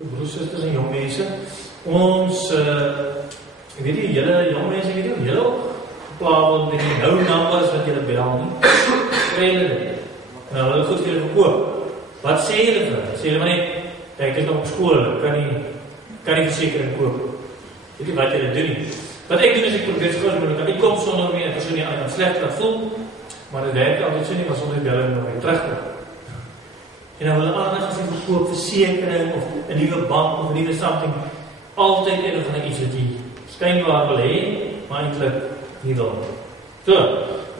Broers, susters en jong mense, ons, ek weet nie, julle jong mense, weet nie, julle ook geplaag word met die nou numbers wat julle bel nie, kry julle dit, en hulle goed vir julle verkoop, wat sê julle vir hulle? Sê julle maar net, ek is nog op school, kan nie versekering koop, weet nie wat julle doen nie. Wat ek doen is, ek probeer skoon, maar ek kom sonder meer, en persoon nie aan slecht laat voel, maar dit werk altyd so nie, maar sonder bel en nog weer terugkom. En dan hulle aandag as die verkoop, versekering, of 'n nuwe bank, of 'n nuwe something, altyd een van iets wat die skynbaar wil hê, maar eintlik nie wil. So,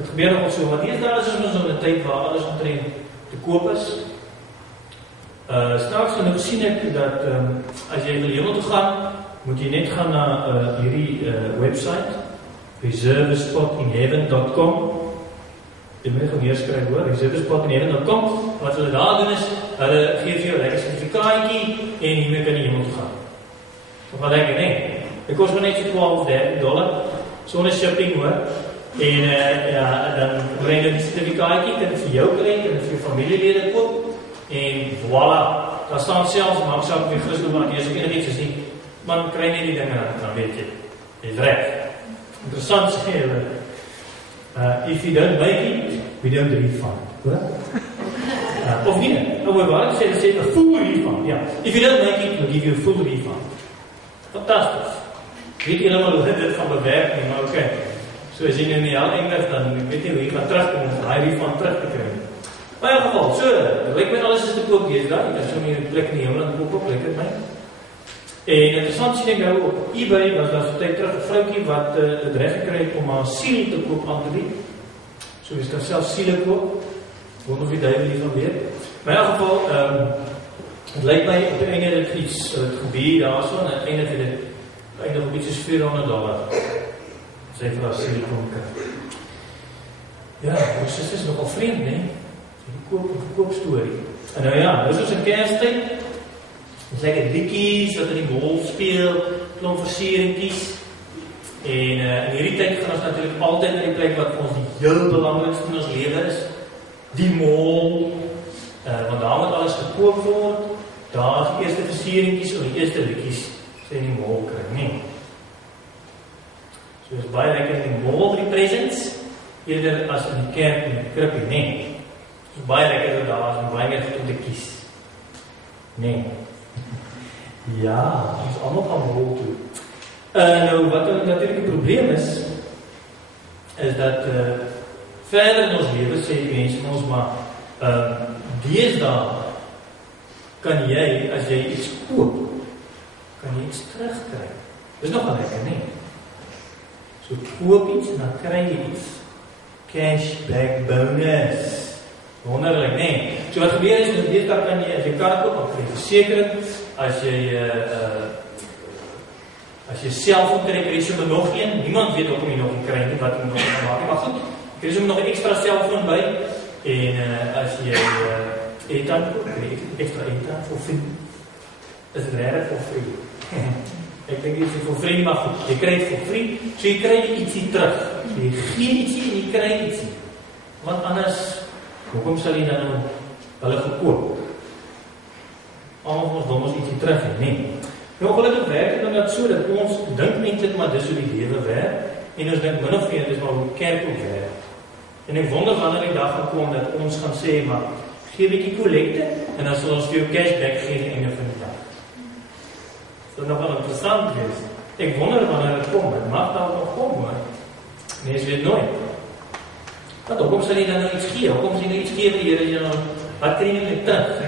het gebeur nog so, want hier daar is ons nog 'n tyd waar alles omtrent te koop is. Straks en nou sien ek dat, as jy wil hemel toe gaan, moet jy net gaan na hierdie website, reservespotinheaven.com. Dit moet ek neerskryf hoor, reservespotinheaven.com. Wat hulle daar doen is, hulle gee vir jou lekker sertifikaatjie en hiermee kan jy hemel toe gaan. Nog wat lekker, nee. Dit kost maar net so $12-13, sonder shipping hoor. En ja, dan bring jy die sertifikaatjie, kan het vir jou kry, kan het vir jou familielede koop. En voilà, daar staan selfs, maar ek sal met Christus maar as ek enige iets nie, man kry nie die dinge, dan weet jy, jy is reg. Interessant sê hulle, if you don't make it, we don't refund. Of nie, waar sê a full refund, ja. If you don't make it, we'll give you a full refund. Fantastisch. Weet jy helemaal hoe dit gaan bewerk nie, maar oké. So as jy nou nie al Engels, dan weet jy hoe jy gaan terugkom om die refund terug te kry. Maar in ieder geval, so, lyk my alles is te koop deesdae, jy kan so nie 'n plek in die hemel aan koop, lyk dit my. En interessant sien ek nou op eBay, was daar so tyd terug 'n vroutjie wat het reg gekry het om haar siel te koop aan te bied. So jy kan self siele koop, wonder of die duiwel hiervan weet. Maar in ieder geval, het lyk my op die einde dit iets, het gebeur daar so, en eindig op iets soos $400. Sy vir haar siel kom kry. Ja, dit is nogal vreemd, nee? Die verkoopstorie. En nou ja, nou is ons in Kerstyd. Ons lekker liedjies wat in die mall speel, klomp versieringkies. En in hierdie tyd gaan ons natuurlik altyd na die plek wat vir ons die heel belangrikste in ons lewe is. Die mall. Want daar moet alles gekoop word. Daar is die eerste versieringkies of die eerste liedjies sê in die mall kry, nee. So is baie lekker in die mall die presents, eerder as in die kerk en die krippie, nee. So baie lekker daar is en baie meer goed om te kies. Nee. Ja, ons is allemaal gaan mall toe. Nou, wat natuurlijk die probleem is dat verder in ons leven sê die mense ons, maar deesdae kan jy, as jy iets koop, kan jy iets terugkry. Dis nogal lekker, nee. So koop iets en dan kry jy iets. Cashback bonus. Wonderlik, nee. So wat gebeur is, in dit kan jy, as jy kar koop, dan kry jy versekering, as jy selfoon kry, kry jy sommer nog een, niemand weet ook om jy nog een kry nie, wat jy nog kan maak, maar goed, kry jy sommer nog een extra selfoon by, en as jy etan koop, kry jy extra etan for free. Is het redig for free? Ek dink iets for free, maar goed, jy kry het for free, so jy kry ietsie terug, so jy gee ietsie en jy kry ietsie, want anders, hoekom sal jy dan nou hulle gekoop? Allemaal ons wil ons ietsie terug hê, nee. Nou gelukkig werk het dan dat so, dat ons dink eintlik maar dis hoe die lewe werk, en ons dink min of meer, dis maar hoe kerk ook werk. En ek wonder wanneer die dag gaan kom, dat ons gaan sê, maar gee 'n bietjie kollekte, en dan sal ons vir jou cashback gee aan die einde van die dag. Dit is nogal interessant wees. Ek wonder wanneer het kom, het mag dan nog kom, hoor. Mens weet nooit. Want hoekom sal jy dan nou iets gee? Hoekom sal jy nou iets gee vir jy dan, wat kry jy met terug?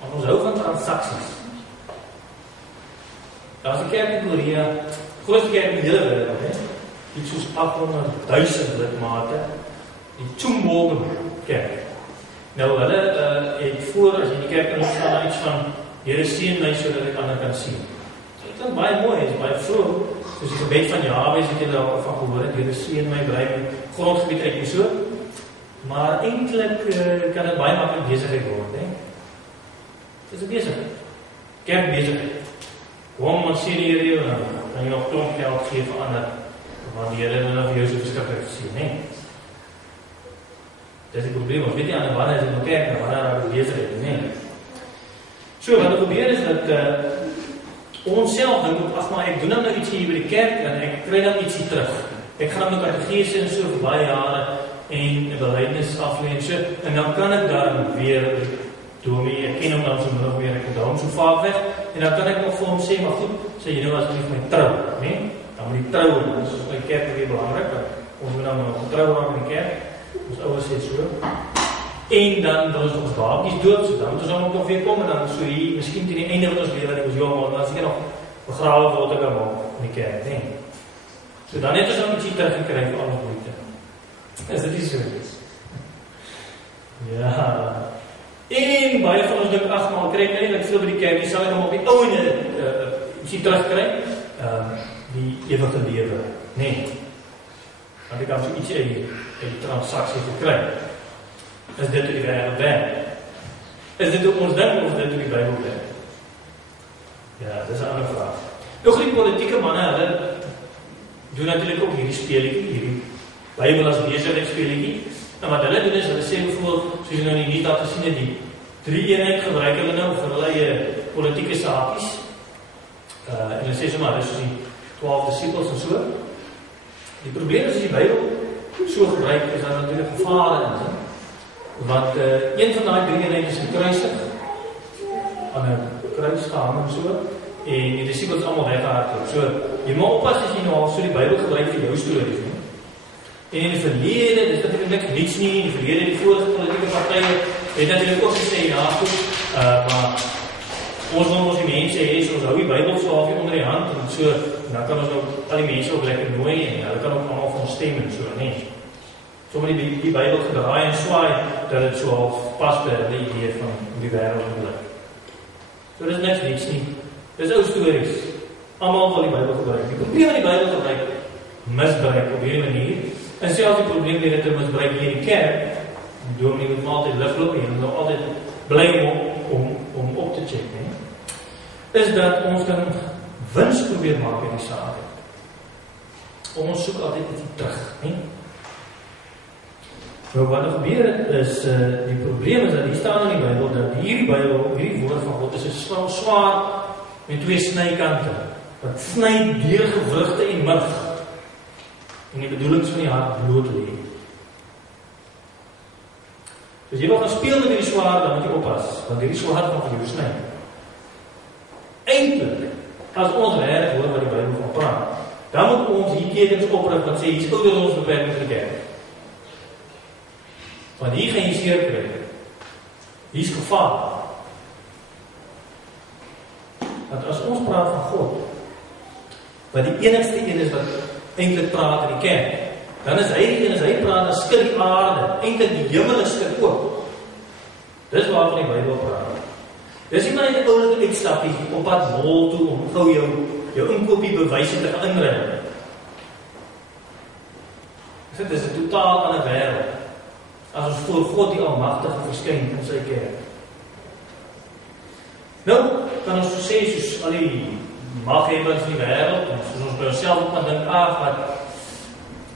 Want ons hou van transaksies. Daar is die kerk in Korea, grootste kerk in die hele wêreld, iets soos 800,000 lidmate, die Chungmol kerk. Nou hulle het voor, as jy die kerk in ons staan, iets van, Here seën my sodat ek ander kan sien. So dit is baie mooi, is baie vroom, soos die gebed van Jahweh, het jy daar van gehoor, Here seën my, bly my grondgebied uit my so, maar eintlik kan dit baie maklik besigheid word, hè? Dit is 'n besigheid, kerk besigheid. Kom, ons sien hier jou, dan jy nog klomp geld gee vir ander, want die Here wil nou vir jou so beskikbaar sien, hè? Dit is die probleem, ons weet nie aan wanneer is dit nog kerk, wanneer is dit besigheid, nee. So wat er gebeur is dat ons self dink, ag maar ek doen nou iets hier by die kerk en ek kry dan ietsie terug. Ek gaan my katekese en so vir baie jare en 'n belydenis aflê en so, en dan kan ek dan weer dominee, ek ken hom dan so min of meer, ek onthou hom so vaak weg, en dan kan ek nog vir hom sê, maar goed, sê jy nou asseblief my trou, nee? Dan moet die trou, en soos my kerk weer belangrik, ons moet dan nog getrou raak in die kerk, ons ouers sê so, en dan wil ons ons babies doop, so dan moet ons ook nog weer kom, en dan so hier, miskien teen die einde van ons lewe, en ons jong, dan seker nog begrawe word ek aan in die kerk, nee? So dan het ons dan ietsie teruggekry vir al ons moeite. Is dit nie so is? Ja. En baie van ons dink, ag maar, kry ek net veel by die kerk, die sal ek hom op die ouene ietsie terugkry, die ewige lewe. Nee. Want ek kan so ietsie uit die transaksie gekry. Is dit hoe die wêreld werk? Is dit hoe ons dink, of is dit hoe die Bybel werk? Ja, dis 'n ander vraag. Nou die politieke manne, hulle doen natuurlik ook hierdie speletjie, hierdie Bybel as besigheidsspeletjie. En wat hulle doen is, hulle sê bijvoorbeeld, soos jy nou in die nuus gesien het, die 3-eenheid gebruik hulle nou vir hulle politieke saakies. En hulle sê so maar, dis soos die 12 disippels en so. Die probleem is, as die Bybel so gebruik, is daar natuurlijk gevare in. Want een van die 3-eenheid is gekruisig, aan 'n kruis gehang en so, en die disippels allemaal weggehardloop. So, jy moet oppas as jy nou al so die Bybel gebruik vir jou stories, nie? En in die verlede, dit is natuurlijk niks niets nie, in die verlede, die vorige politieke partye, het natuurlijk ook gesê, ja goed, maar ons wil ons die mense hê, so ons hou die Bybel so half onder die hand, en so, en dan kan ons ook al die mense ook lekker nooi, en hulle kan ook allemaal van ons stem, en so, nie? So moet die Bybel gedraai en swaai, dat het so half pas by die idee van die wêreld geblik. So dit is niks niets nie. Dit is ou stories. Almal wil die Bybel gebruik. Die probleem met die Bybel gebruik, misbruik op hierdie manier, en selfs die probleem weer dit misbruik hier in die kerk, die dominee moet maar altyd ligloop en nog altyd bly om op te check, nie? Is dat ons dan wins probeer maak in die saak. Ons soek altyd iets terug, nie? Nou wat er gebeur het is, die probleem is dat hier staan in die Bybel, dat hierdie Bybel, hierdie woord van God, is 'n swaard met 2 snykante, wat sny deur gewrigte en murg, en die bedoelings van die hart bloot lê. Dus jy wil gaan speel met hierdie swaard, dan moet jy oppas, want hierdie swaard gaan vir jou sny. Eintlik, as ons reg hoor wat die Bybel van praat, dan moet ons hier ketens oprig, wat sê, hier is ouder ons beperking vir die kerk. Want hier gaan jy seer kry. Hier is gevaar. Want as ons praat van God, wat die enigste een is wat eintlik praat in die kerk, dan is hy die een, as hy praat, dan skud die aarde, eintlik die hemel is skud ook. Dis waarvan die Bybel praat. Dis nie maar net 'n oulike uitstapie op pad mall toe, om gou jou inkoopie bewyse te gaan inry. Dit is 'n totaal ander wêreld. As ons voor God die Almagtige verskyn in sy kerk. Nou, kan ons so sê, soos al die maghebbers in die wêreld, en soos ons by onsself ook kan dink, wat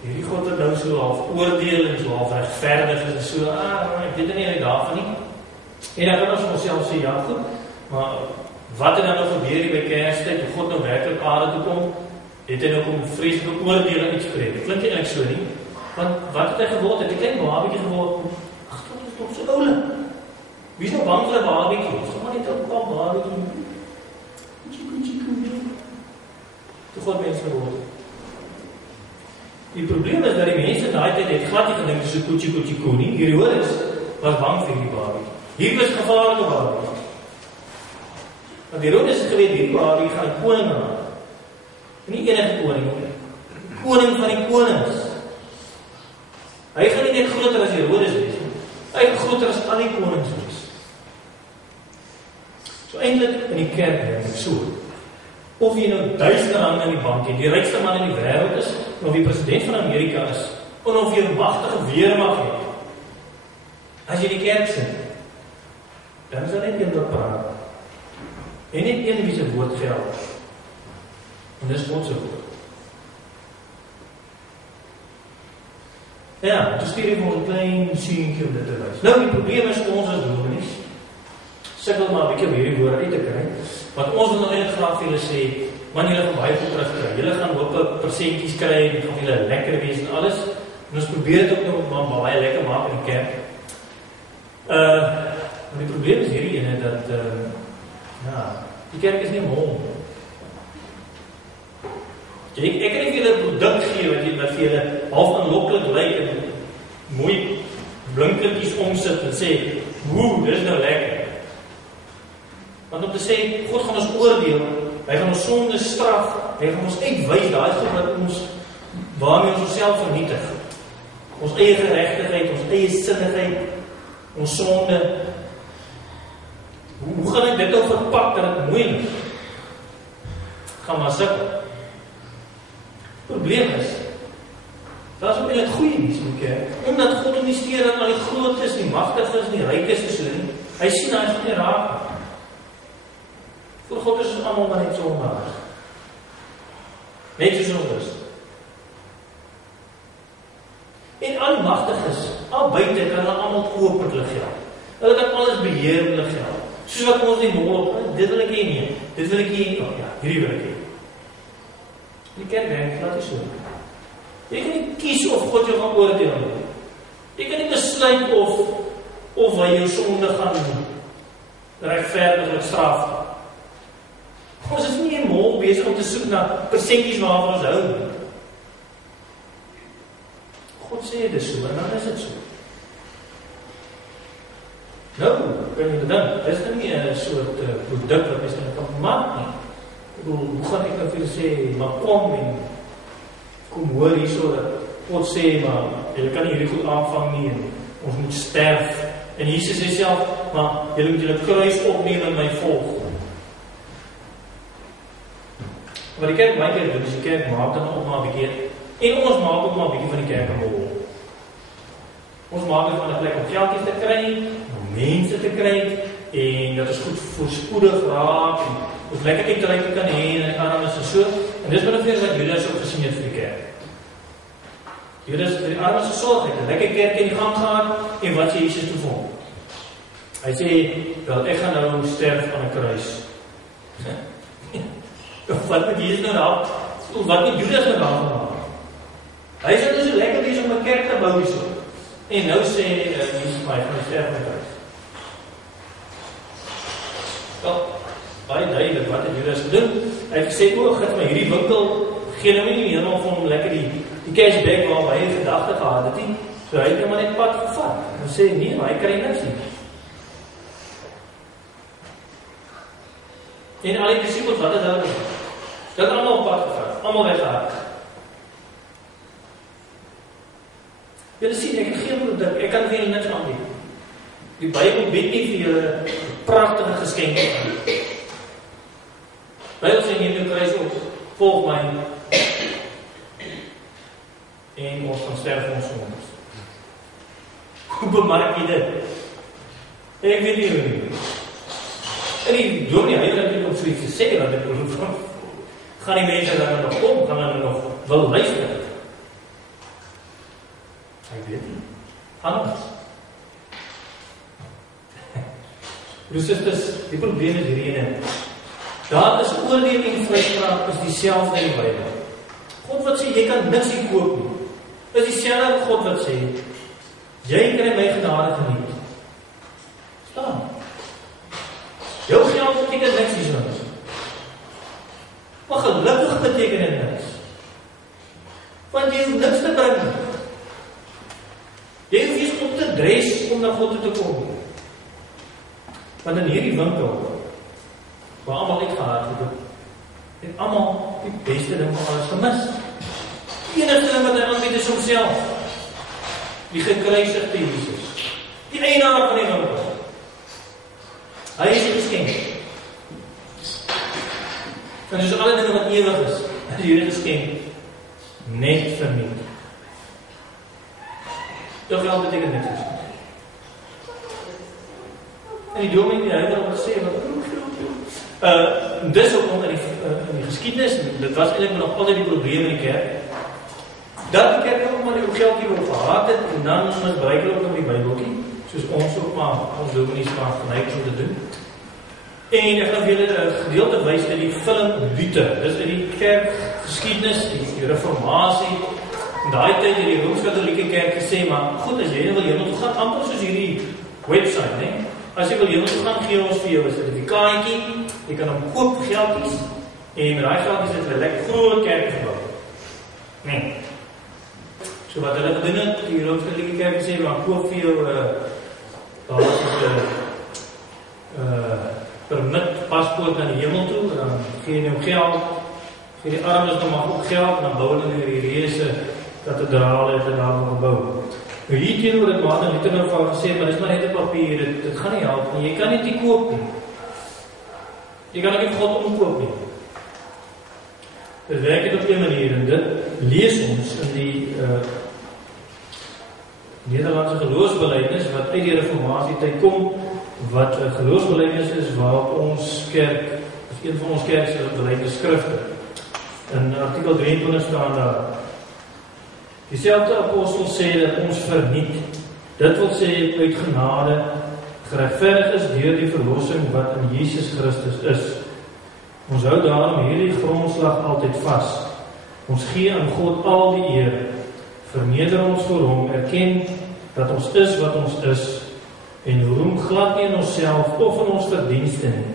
hierdie God het nou so half oordeel en so half regverdig is, en so, ek weet nie uit daarvan nie. En dan kan ons onsself sê, ja goed, maar wat het dan nou gebeur hier by Kerstyd, toe God nou werklik aarde toe kom, het hy nou kom vreeslike oordeel en iets spreek. Dit klink nie eintlik so nie. Want wat het hy geword? Het 'n klein babietjie geword? Ag, dit is nog so oulik. Wie is nou bang vir 'n babietjie? Ons gaan maar net 'n babietjie. Toe God mens geword. Die probleem is dat die mense in daai tyd het glad nie gedink so koetjie nie. Herodes was bang vir die babietjie. Hier was gevaarlike babietjie. Want Herodes het geweet hierdie babietjie gaan koning raak. Nie enige koning nie. Koning van die konings. Hy gaan nie net groter as Herodes wees nie. Hy gaan groter as al die konings wees. So eintlik in die kerk werk dit so. Of jy nou R1000 in die bank het, die rykste man in die wêreld is, of die president van Amerika is, of jy 'n magtige weermag het. As jy die kerk sit, dan is daar net een wat praat. En net een wie se woord geld. En dis God se woord. Ja, toe stuur ek ons 'n klein seentjie om dit te wys. Nou die probleem is ons as dominees. sukkel maar 'n bietjie om hierdie woorde uit te kry. Want ons wil nou eintlik graag vir julle sê, man, julle gaan baie goed terugkry. Julle gaan hoop persentjies kry, dit gaan julle lekker wees en alles. En ons probeer dit ook nog maar baie lekker maak in die kerk. Maar die probleem is hierdie ene dat die kerk is nie mol. Ek kan nie vir julle 'n produk gee wat vir julle half aanloklik lyk en mooi blinkertjies omsit en sê, woe, dis nou lekker. Want om te sê, God gaan ons oordeel, hy gaan ons sonde straf, hy gaan ons uitwys, daai goed wat waarmee ons onsself vernietig. Ons eie geregtigheid, ons eie sinnigheid, ons sonde. Hoe gaan ek dit nou verpak dat dit mooi is? Gaan maar sukkel. Probleem is, daar is ook eintlik goeie nuus in die kerk, omdat God hom nie steur dat al die groot is, die magtig is, die ryk is, so nie. Hy sien hy is nie raak. Voor God is ons almal maar net so onmaag. Net soos ons is. En al magtig is, al buite kan hulle almal koop met hulle geld. Hulle kan alles beheer met hulle geld. Soos wat ons die mol op, dit wil ek hê nie, dit wil ek hê, hierdie wil ek hê. Die kerk werk, laat jy so. Jy kan nie kies of God jou gaan oordeel nie. Jy kan nie besluit of hy jou sonde gaan regverdiglik straf. Ons is nie 'n mol besig om te soek na persentjies waarvan ons hou nie. God sê dit so, en dan is dit so. Nou, kan jy dink, is dit nie 'n soort produk wat mens kan maak nie. Hoe gaan ek nou vir julle sê, maar kom hoor hierso dat God sê, maar julle kan nie hierdie goed aanvang nie, en ons moet sterf. En Jesus sê self, maar julle moet julle kruis opneem en my volg. Maar die kerk baie keer doen, dus die kerk maak dan ook maar 'n bietjie, en ons maak ook maar 'n bietjie van die kerk 'n mol. Ons maak dit van 'n plek om geldjies te kry, om mense te kry, en dat ons goed voorspoedig raak, en ons lekker uitreik kan hê, en armes en so. En dis wat vir wat Judas ook gesien het vir die kerk. Judas vir die armes gesorg het, 'n lekker kerk in die gang gehad, en wat sê Jesus toe vir hom? Hy sê, wel, ek gaan nou sterf aan 'n kruis. Wat moet Jesus nou daar? Wat moet Judas nou daar gemaak? Hy sê, dit is so lekker wees om 'n kerk te bou hierso. En nou sê Jesus, maar hy gaan sterf aan 'n kruis. Wel, baie duidelik, wat het Judas gedoen? Hy het gesê, God, maar hierdie winkel gee nou nie helemaal vir hom lekker die cashback waar hy gedagte gehad het nie. So hy het nou maar net pad gevat. En sê, nee, maar hy kry niks nie. En al die disciples, wat het hulle doen? Dit het allemaal op pad gevat, allemaal weggehaak. Julle sien, ek het geen produk, ek kan vir julle niks aanbied. Die Bybel bied nie vir julle pragtige geskenke aan. Bybel sê, neem jou kruis op, volg my, en ons gaan sterf vir ons sondes. Hoe bemark jy dit? Ek weet nie hoe nie. En die dominee, hy het om so iets te sê, want ek gaan die mense dan nog kom, gaan hulle nog wil luister. Ek weet nie. Anders. Broers, die probleem is hierdie ene. Daar is oordeel en vryspraak is dieselfde in die Bybel. God wat sê, jy kan niks hier koop nie. Is dieselfde God wat sê, jy kry my genade geniet. Staan. Jou geld beteken niks hierso. Maar gelukkig beteken dit niks. Want jy hoef niks te bring. Jy hoef iets op te dres om na God toe te kom. Want in hierdie winkel, waar allemaal uitgehaald het, het allemaal die beste ding van alles gemis. Die enigste ding wat hy aanbied is homself. Die gekruisigde Jesus. Die eienaar van die winkel. Hy is geskenk. En dus alle dinge wat ewig is hierdie geskenk net vir my. Jou geld beteken niks. En die dominee, hy het al gesê, dis ook in die geskiedenis, dit was eintlik nog altyd die probleem in die kerk, dat die kerk ook maar die geldjie wil gehad het, en dan misbruik hulle ook nog die Bybeltjie, soos ons ook maar, ons dominees maar geneig om te doen, En ek gaan vir julle 'n gedeelte wys uit die film Luther. Dis uit die kerkgeskiedenis, die reformatie. In daai tyd het die Rooms-Katolieke Kerk gesê, maar goed, as jy wil hemel toe gaan, amper soos hierdie website, né? As jy wil hemel toe gaan, gee ons vir jou 'n sertifikaatjie. Jy kan hom koop geldjies en met daai geldjies het hulle lekker groot kerk gebou. Nee. So wat hulle gedoen het, die Rooms-Katolieke Kerk gesê, maar koop vir jou permit paspoort na die hemel toe, dan gee jy hom geld, gee die armes dan maar ook geld, en dan bou hulle die reuse kathedrale het daar gebou. Nou hier teenoor het Martin Luther nou van gesê, maar dis maar net 'n papier, dit gaan nie help nie, jy kan dit nie koop nie. Jy kan ook nie God omkoop nie. Dit werk het op 'n manier, en dit lees ons in die Nederlandse geloofsbelijdenis, wat uit die reformatie tyd kom, wat 'n geloofsbelijdenis is, waarop ons kerk, is een van ons kerkse belijdenisskrifte. In artikel 23 staan daar, dieselfde apostel sê dat ons verniet, dit wil sê uit genade, geregverdig is deur die verlossing wat in Jesus Christus is. Ons hou daarom hierdie grondslag altyd vas. Ons gee aan God al die eer, verneder ons voor hom, erken dat ons is wat ons is, en roem glad nie in onsself of in ons verdienste nie,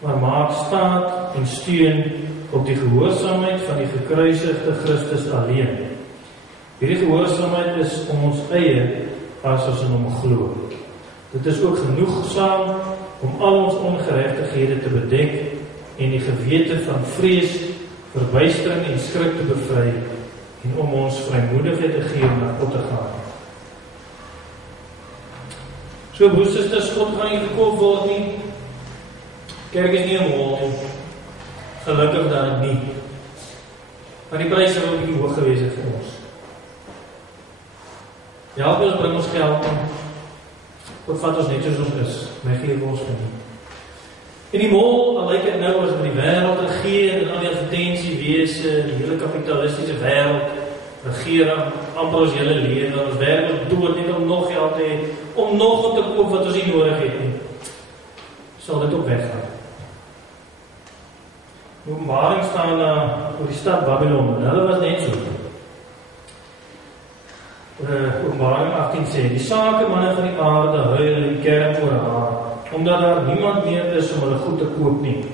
maar maak staat en steun op die gehoorsaamheid van die gekruisigde Christus alleen. Hierdie gehoorsaamheid is om ons eie as ons in hom glo. Dit is ook genoegsaam om al ons ongeregtighede te bedek en die gewete van vrees, verbuistering en skrik te bevry en om ons vrymoedigheid te gee om na God te gaan. So broers en susters, God gaan nie gekoop word nie. Kerk is nie 'n mall nie. Gelukkig dan nie. Maar die pryse sou 'n bietjie hoog gewees het vir ons. Ja, ons bring ons geld in. God vat ons net soos ons is. My gee ons vir nie. En die mall, al lyk dit nou as met die wêreld regeer en al die advertensiewese, die hele kapitalistiese wêreld regering, amper ons hele lewe, ons werk ons dood net om nog geld te hê, om nog te koop wat ons nie nodig het nie. Sal dit ook weggaan. In Openbaring staan oor die stad Babylon, en hulle was net so. Openbaring 18 sê, die sakemanne van die aarde huil en kerm oor haar, omdat daar niemand meer is om hulle goed te koop nie.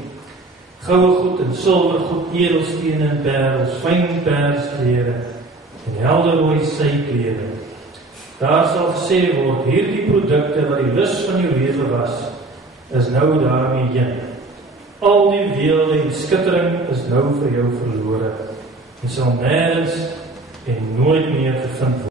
Goue goed en silwergoed, edelstene en parels, fyn persklere en helderrooi syklere. Daar sal gesê word, hierdie produkte wat die lus van jou lewe was, is nou daarmee heen. Al die weelde en skittering is nou vir jou verlore en sal nêrens en nooit meer gevind word.